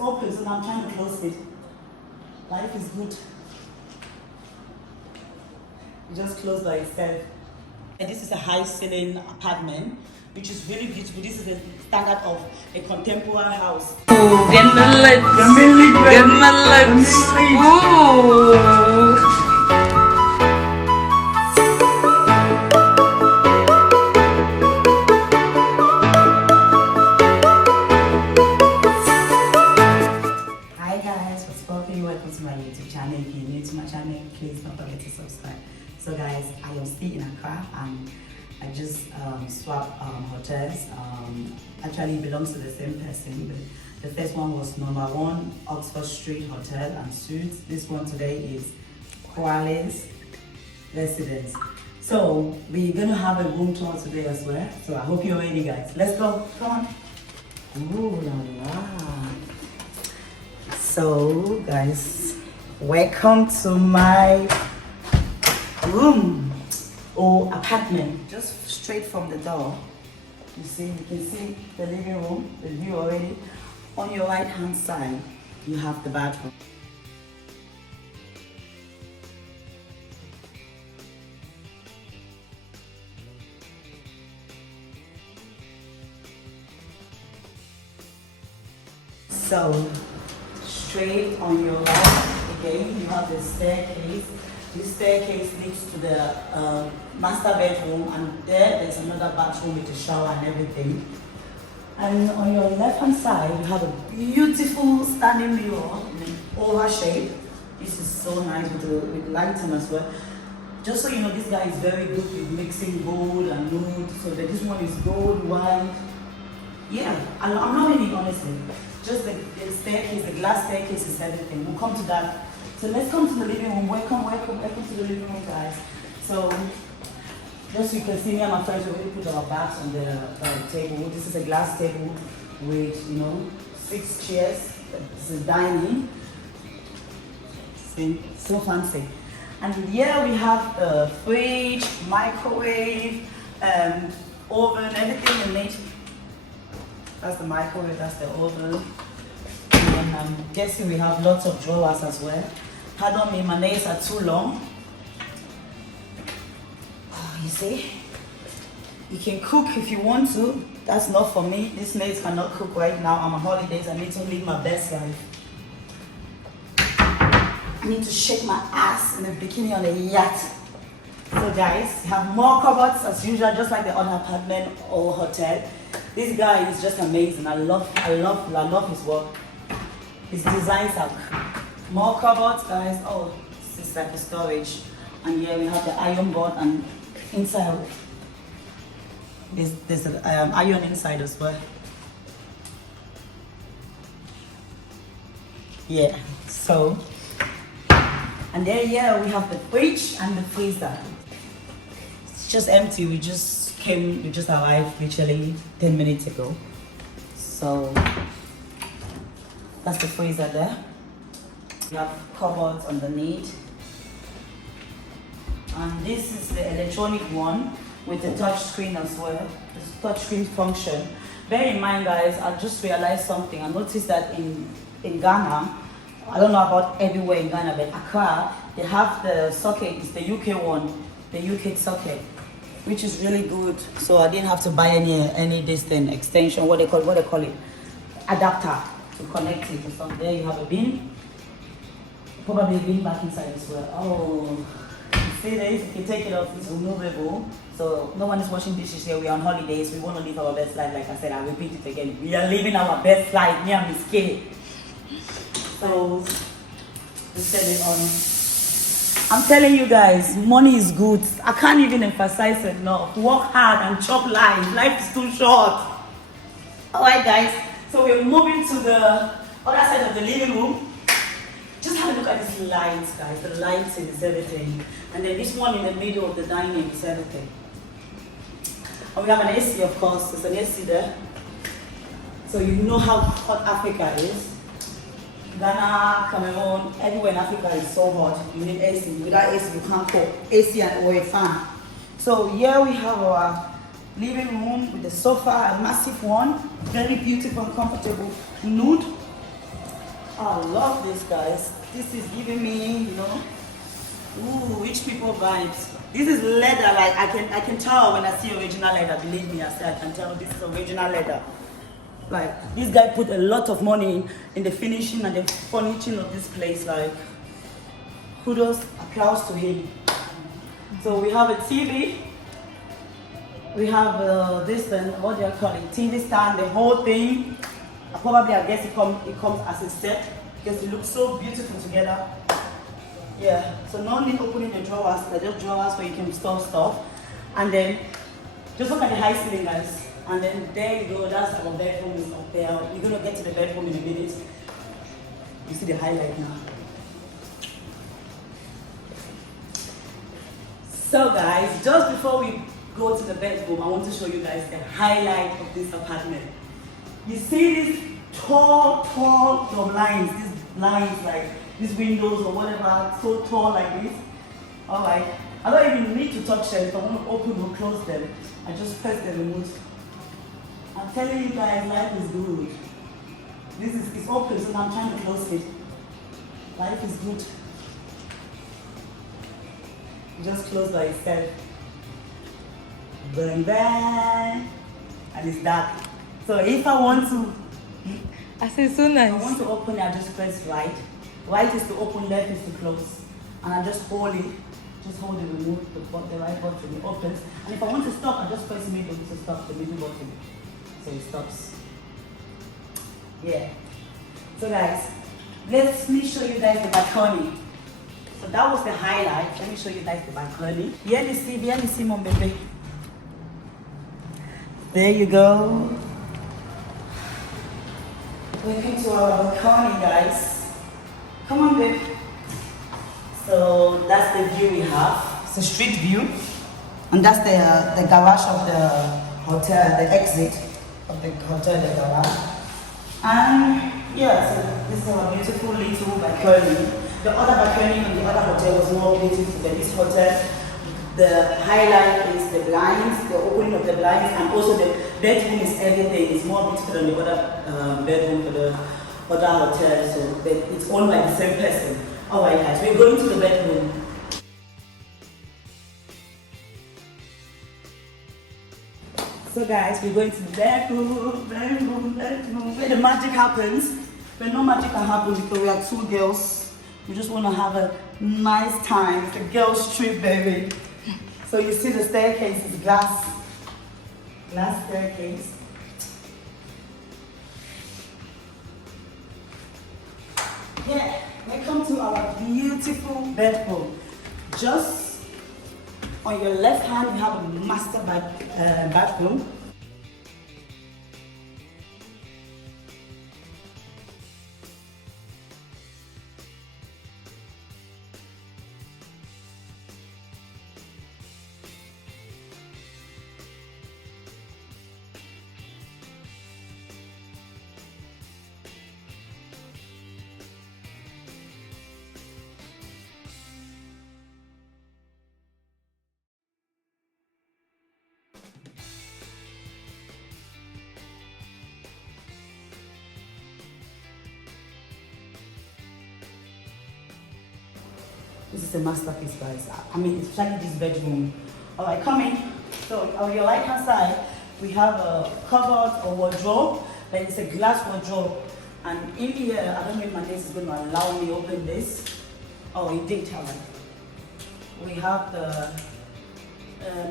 open, so now I'm trying to close it. Life is good. It just closed by itself. And this is a high ceiling apartment, which is really beautiful. This is the standard of a contemporary house. Ooh, get my lips. Get my lips. Ooh. Hi guys, what's poppin'? Welcome to my YouTube channel. If you're new to my channel, please don't forget to subscribe. So guys, I am still in Accra and I just swapped hotels. Actually it belongs to the same person, but the first one was number 1 Oxford Street Hotel and Suites. This one today is Kwarleyz Residence. So we're gonna have a room tour today as well. So I hope you're ready guys. Let's go, come on. Ooh la la. So guys, welcome to my room or apartment. Just straight from the door, you can see the living room, the view already. On your right hand side you have the bathroom. So straight on your right again you have the staircase. This staircase leads to the master bedroom, and there's another bathroom with a shower and everything. And on your left hand side you have a beautiful standing mirror in an oval shape. This is so nice with lighting as well. Just so you know, this guy is very good with mixing gold and nude. So this one is gold, white. Yeah, I'm loving it honestly. Just the staircase, the glass staircase is everything. We'll come to that. So let's come to the living room. Welcome to the living room, guys. So just so you can see, me and my friends already put our bags on the table. This is a glass table with 6 chairs. This is dining. See, so fancy. And here we have the fridge, microwave, oven, everything in it. That's the microwave, that's the oven. And I'm guessing we have lots of drawers as well. Pardon me, my nails are too long. Oh, you see? You can cook if you want to. That's not for me. These nails cannot cook right now. I'm on holidays. I need to live my best life. I need to shake my ass in a bikini on a yacht. So guys, you have more cupboards as usual, just like the other apartment or hotel. This guy is just amazing. I love his work. His designs are more cupboards, guys. Oh, this is like the storage. And here we have the iron board, and inside there's an iron inside as well. Yeah. So, and then here we have the fridge and the freezer. It's just empty. We just arrived literally 10 minutes ago. So that's the freezer there. We have cupboards underneath. And this is the electronic one with the touch screen as well. This touch screen function. Bear in mind guys, I just realized something. I noticed that in Ghana, I don't know about everywhere in Ghana, but Accra, they have the socket, it's the UK one, the UK socket, which is really good. So I didn't have to buy any distant extension, what they call it, adapter to connect it. So there you have a bin, probably a bin back inside as well. Oh, you see this? You can take it off, it's removable. So no one is washing dishes here. We're on holidays. We want to live our best life. Like I said, I'll repeat it again. We are living our best life. Me and Miss K. So just set it on. I'm telling you guys, money is good. I can't even emphasize enough. Work hard and chop life. Life is too short. Alright guys, so we're moving to the other side of the living room. Just have a look at these lights, guys. The lighting is everything. And then this one in the middle of the dining is everything. And we have an AC, of course. There's an AC there. So you know how hot Africa is. Ghana, Cameroon, everywhere in Africa is so hot. You need AC. Without AC, you can't cook. AC or a fan. So here we have our living room with the sofa, a massive one, very beautiful and comfortable nude. I love this, guys. This is giving me, you know, ooh, rich people vibes. This is leather, like I can tell when I see original leather. Believe me, I say I can tell this is original leather. Like this guy put a lot of money in the finishing and the furnishing of this place. Like kudos, applause to him. So we have a TV. We have this thing, what do you call it? TV stand, the whole thing. Probably I guess it comes as a set because it looks so beautiful together. Yeah, so no need opening the drawers, they're just drawers where you can store stuff. And then just look at the high ceiling, guys. And then there you go, that's our bedroom is up there. We're gonna get to the bedroom in a minute. You see the highlight now. So guys, just before we go to the bedroom, I want to show you guys the highlight of this apartment. You see these tall blinds, these blinds like these windows or whatever, so tall like this. Alright, I don't even need to touch them. If I want to open or close them, I just press the remote. I'm telling you guys, life is good. It's open, so now I'm trying to close it. Life is good. It just closed by itself. Bang bang, and it's dark. So if I want to, I say so nice. If I want to open it, I just press right. Right is to open, left is to close. And I just hold it, the remote, the right button, it opens. And if I want to stop, I just press middle to stop, the middle button. So it stops. Yeah. So guys, let me show you guys the balcony. So that was the highlight. Let me show you guys the balcony. Here you see, mon baby. There you go. We came to our balcony, guys. Come on, babe. So that's the view we have. It's a street view. And that's the garage of the hotel, the exit of the hotel, the garage. And yeah, so this is our beautiful little balcony. The other balcony in the other hotel was more beautiful than this hotel. The highlight is the blinds, the opening of the blinds, and also the bedroom is everything. It's more beautiful than the other bedroom for the other hotel. So it's owned by the same person. Alright guys, we're going to the bedroom. So guys, we're going to the bedroom, where the magic happens. Where no magic can happen because we are two girls. We just want to have a nice time. It's a girls' trip, baby. So you see the staircase is glass staircase. Yeah, welcome to our beautiful bedroom. Just on your left hand, you have a master bathroom. This is a masterpiece, guys. I mean, especially this bedroom. All right, come in. So on your right hand side, we have a cupboard or wardrobe. Then it's a glass wardrobe. And in here, I don't know if my niece is going to allow me to open this. Oh, it did, all right. We have the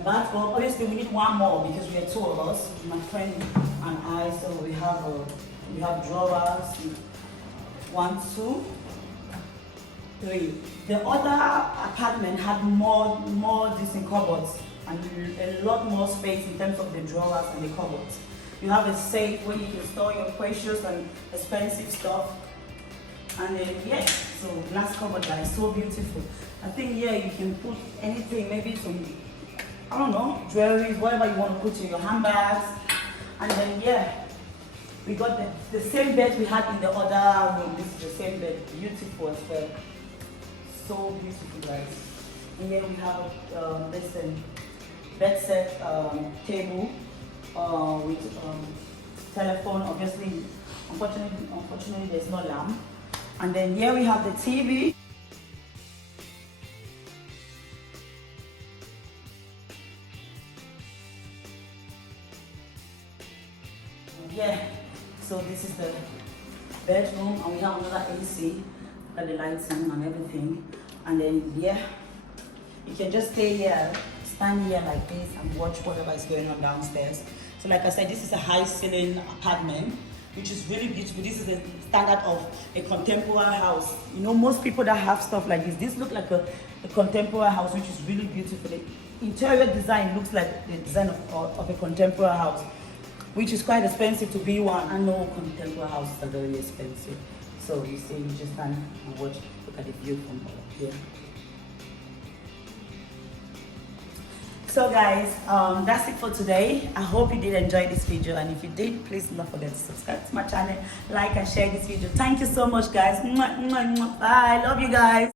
bathroom. Obviously, we need one more because we are two of us, my friend and I. So we have drawers. 1, 2, 3. The other apartment had more decent cupboards and a lot more space in terms of the drawers and the cupboards. You have a safe where you can store your precious and expensive stuff. And then, yeah, so glass cupboard, guys, so beautiful. I think, yeah, you can put anything, maybe some, I don't know, jewelry, whatever you want to put in your handbags. And then, yeah, we got the same bed we had in the other room. This is the same bed, beautiful as well. So beautiful, guys. And here we have this bed set table with telephone. Obviously, unfortunately, there's no lamp. And then here we have the TV. Yeah, so this is the bedroom, and we have another AC, got the lights in and everything. And then yeah, you can just stay here, stand here like this and watch whatever is going on downstairs. So like I said, this is a high ceiling apartment, which is really beautiful. This is the standard of a contemporary house. You know, most people that have stuff like this look like a contemporary house, which is really beautiful. The interior design looks like the design of a contemporary house, which is quite expensive to be one. I know contemporary houses are very expensive. So you see, you just stand and watch, look at the view from here. So guys, that's it for today. I hope you did enjoy this video, and if you did, please do not forget to subscribe to my channel, like and share this video. Thank you so much guys. Bye, love you guys.